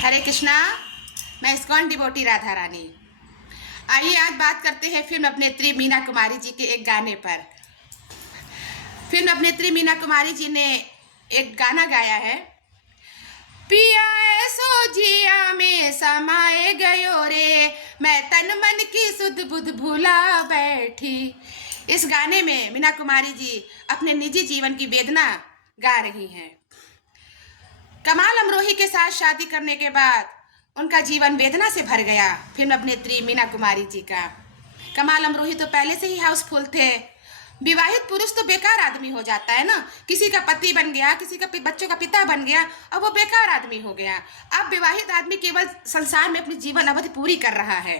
हरे कृष्णा। मैं ISKCON devotee Radha Rani. आइए आज बात करते हैं फिल्म अभिनेत्री मीना कुमारी जी के एक गाने पर। फिल्म अभिनेत्री मीना कुमारी जी ने एक गाना गाया है, पिया ऐसो जिया में समाए गयो रे, मैं तन मन की सुध बुध भूला बैठी। इस गाने में मीना कुमारी जी अपने निजी जीवन की वेदना गा रही हैं। कमाल अमरोही के साथ शादी करने के बाद उनका जीवन वेदना से भर गया। फिल्म अभिनेत्री मीना कुमारी जी का कमाल अमरोही तो पहले से ही हाउसफुल थे। विवाहित पुरुष तो बेकार आदमी हो जाता है ना, किसी का पति बन गया, किसी का बच्चों का पिता बन गया और वो बेकार आदमी हो गया। अब विवाहित आदमी केवल संसार में अपनी जीवन अवधि पूरी कर रहा है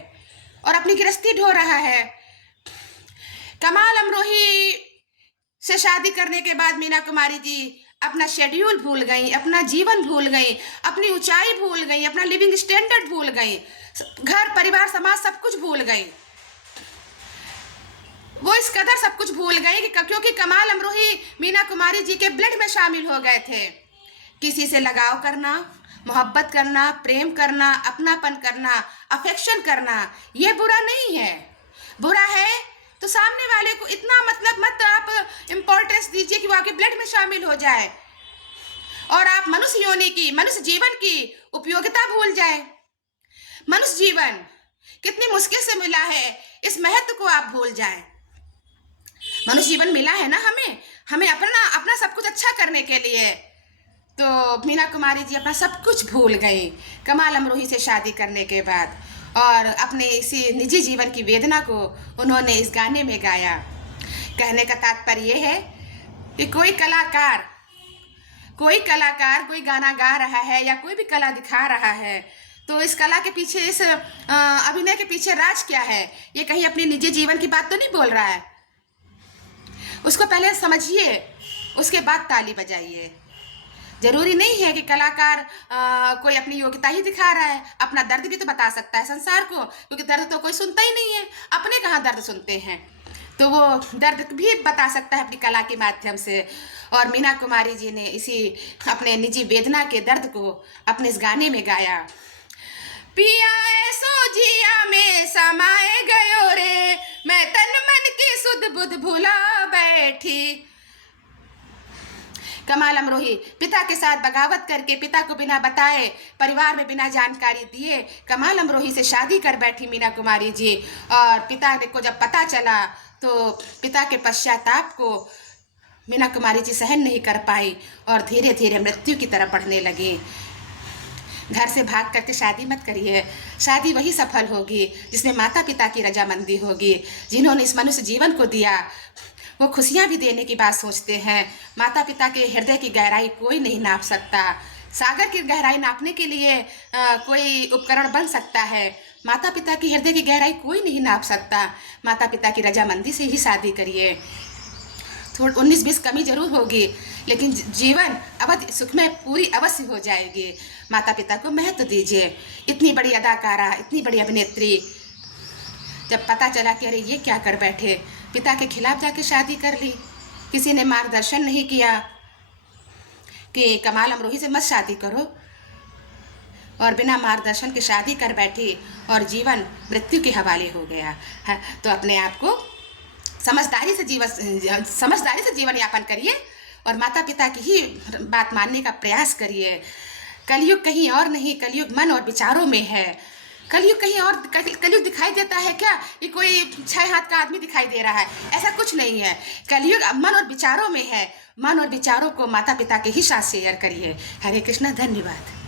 और अपनी गृहस्थी ढो रहा है। कमाल अमरोही से शादी करने के बाद मीना कुमारी जी अपना शेड्यूल भूल गई, अपना जीवन भूल गई, अपनी ऊंचाई भूल गई, अपना लिविंग स्टैंडर्ड भूल गई, घर परिवार समाज सब कुछ भूल गई। वो इस कदर सब कुछ भूल गई कि क्योंकि कमाल अमरोही मीना कुमारी जी के ब्लड में शामिल हो गए थे। किसी से लगाव करना, मोहब्बत करना, प्रेम करना, अपनापन करना, अफेक्शन करना, ये बुरा नहीं है। बुरा है तो सामने वाले को इतना मत आप इम्पोर्टेंस दीजिए कि वो आपके ब्लड में शामिल हो जाए और आप मनुष्य योनि की, मनुष्य जीवन की उपयोगिता भूल जाए। मनुष्य जीवन कितनी मुश्किल से मिला है, इस महत्व को आप भूल जाए। मनुष्य जीवन मिला है ना हमें अपना सब कुछ अच्छा करने के लिए। तो मीना कुमारी जी अपना सब कुछ भूल गई कमाल अमरोही से शादी करने के बाद, और अपने इसी निजी जीवन की वेदना को उन्होंने इस गाने में गाया। कहने का तात्पर्य यह है कि कोई कलाकार कोई गाना गा रहा है या कोई भी कला दिखा रहा है, तो इस कला के पीछे, इस अभिनय के पीछे राज क्या है? ये कहीं अपनी निजी जीवन की बात तो नहीं बोल रहा है। उसको पहले समझिए, उसके बाद ताली बजाइए। जरूरी नहीं है कि कलाकार कोई अपनी योग्यता ही दिखा रहा है, अपना दर्द भी तो बता सकता है संसार को, क्योंकि दर्द तो कोई सुनता ही नहीं है। अपने कहाँ दर्द सुनते हैं, तो वो दर्द भी बता सकता है अपनी कला के माध्यम से। और मीना कुमारी जी ने इसी अपने निजी वेदना के दर्द को अपने इस गाने में गाया। पिया ऐसो जिया में समाए गयो रे, मैं तन मन की सुध बुध भूला बैठी। कमाल अमरोही पिता के साथ बगावत करके, पिता को बिना बताए, परिवार में बिना जानकारी दिए कमाल अमरोही से शादी कर बैठी मीना कुमारी जी। और पिता को जब पता चला तो पिता के पश्चाताप को मीना कुमारी जी सहन नहीं कर पाई और धीरे धीरे मृत्यु की तरफ बढ़ने लगी। घर से भाग करके शादी मत करिए। शादी वही सफल होगी जिसमें माता पिता की रजामंदी होगी, जिन्होंने इस मनुष्य जीवन को दिया। वो खुशियाँ भी देने की बात सोचते हैं। माता पिता के हृदय की गहराई कोई नहीं नाप सकता। सागर की गहराई नापने के लिए कोई उपकरण बन सकता है, माता पिता की हृदय की गहराई कोई नहीं नाप सकता। माता पिता की रजामंदी से ही शादी करिए। थोड़ी 19-20 कमी जरूर होगी, लेकिन जीवन अवधि सुखमय पूरी अवश्य हो जाएगी। माता पिता को महत्व दीजिए। इतनी बड़ी अदाकारा, इतनी बड़ी अभिनेत्री, जब पता चला कि अरे ये क्या कर बैठे, पिता के खिलाफ जाके शादी कर ली। किसी ने मार्गदर्शन नहीं किया कि कमाल अमरोही से मत शादी करो, और बिना मार्गदर्शन के शादी कर बैठी और जीवन मृत्यु के हवाले हो गया है। तो अपने आप को समझदारी से जीवन यापन करिए और माता पिता की ही बात मानने का प्रयास करिए। कलयुग कहीं और नहीं, कलयुग मन और विचारों में है। कलयुग कहीं और, कलयुग दिखाई देता है क्या कि कोई 6 हाथ का आदमी दिखाई दे रहा है? ऐसा कुछ नहीं है। कलयुग मन और विचारों में है। मन और विचारों को माता पिता के ही साथ शेयर करिए। हरे कृष्णा, धन्यवाद।